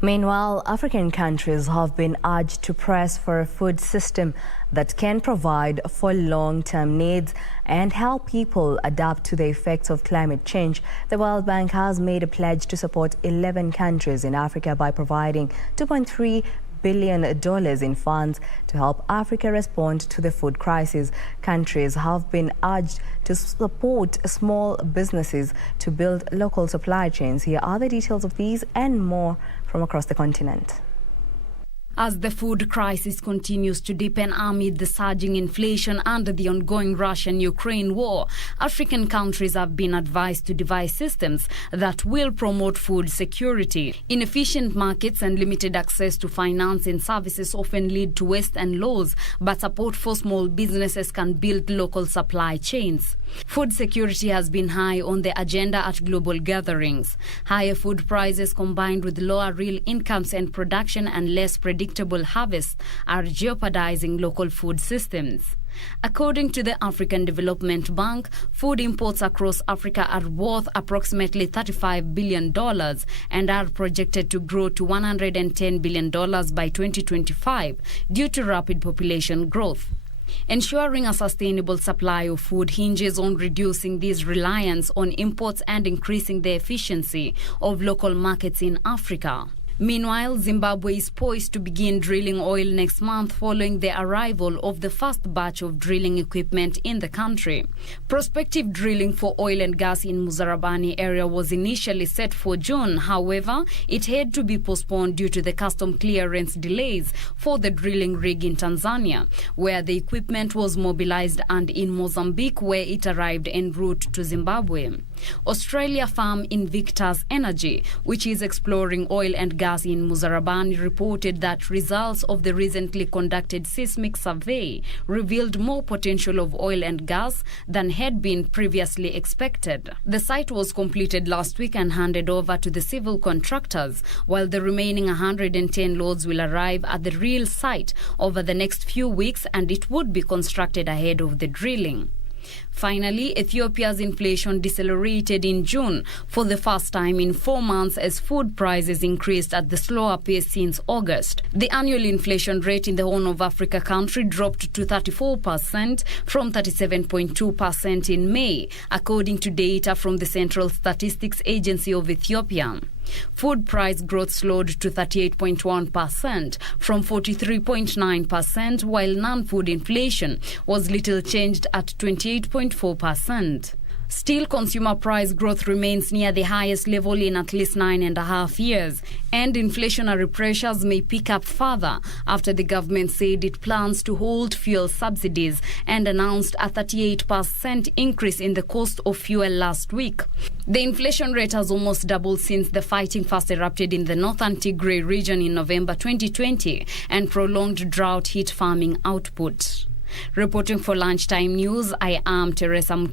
Meanwhile, African countries have been urged to press for a food system that can provide for long-term needs and help people adapt to the effects of climate change. The World Bank has made a pledge to support 11 countries in Africa by providing $2.3 billion in funds to help Africa respond to the food crisis. Countries have been urged to support small businesses to build local supply chains. Here are the details of these and more from across the continent. As the food crisis continues to deepen amid the surging inflation and the ongoing Russian-Ukraine war, African countries have been advised to devise systems that will promote food security. Inefficient markets and limited access to finance and services often lead to waste and loss, but support for small businesses can build local supply chains. Food security has been high on the agenda at global gatherings. Higher food prices combined with lower real incomes and production and less predictable harvests are jeopardizing local food systems. According to the African Development Bank, food imports across Africa are worth approximately $35 billion and are projected to grow to $110 billion by 2025 due to rapid population growth. Ensuring a sustainable supply of food hinges on reducing this reliance on imports and increasing the efficiency of local markets in Africa. Meanwhile, Zimbabwe is poised to begin drilling oil next month following the arrival of the first batch of drilling equipment in the country. Prospective drilling for oil and gas in Muzarabani area was initially set for June. However, it had to be postponed due to the custom clearance delays for the drilling rig in Tanzania, where the equipment was mobilized, and in Mozambique, where it arrived en route to Zimbabwe. Australia firm Invictus Energy, which is exploring oil and gas in Muzarabani, reported that results of the recently conducted seismic survey revealed more potential of oil and gas than had been previously expected. The site was completed last week and handed over to the civil contractors, while the remaining 110 loads will arrive at the real site over the next few weeks, and it would be constructed ahead of the drilling. Finally, Ethiopia's inflation decelerated in June for the first time in 4 months as food prices increased at the slower pace since August. The annual inflation rate in the Horn of Africa country dropped to 34% from 37.2% in May, according to data from the Central Statistics Agency of Ethiopia. Food price growth slowed to 38.1% from 43.9%, while non-food inflation was little changed at 28.4%. Still, consumer price growth remains near the highest level in at least 9.5 years, and inflationary pressures may pick up further after the government said it plans to hold fuel subsidies and announced a 38% increase in the cost of fuel last week. The inflation rate has almost doubled since the fighting first erupted in the northern Tigray region in November 2020 and prolonged drought hit farming output. Reporting for Lunchtime News, I am Teresa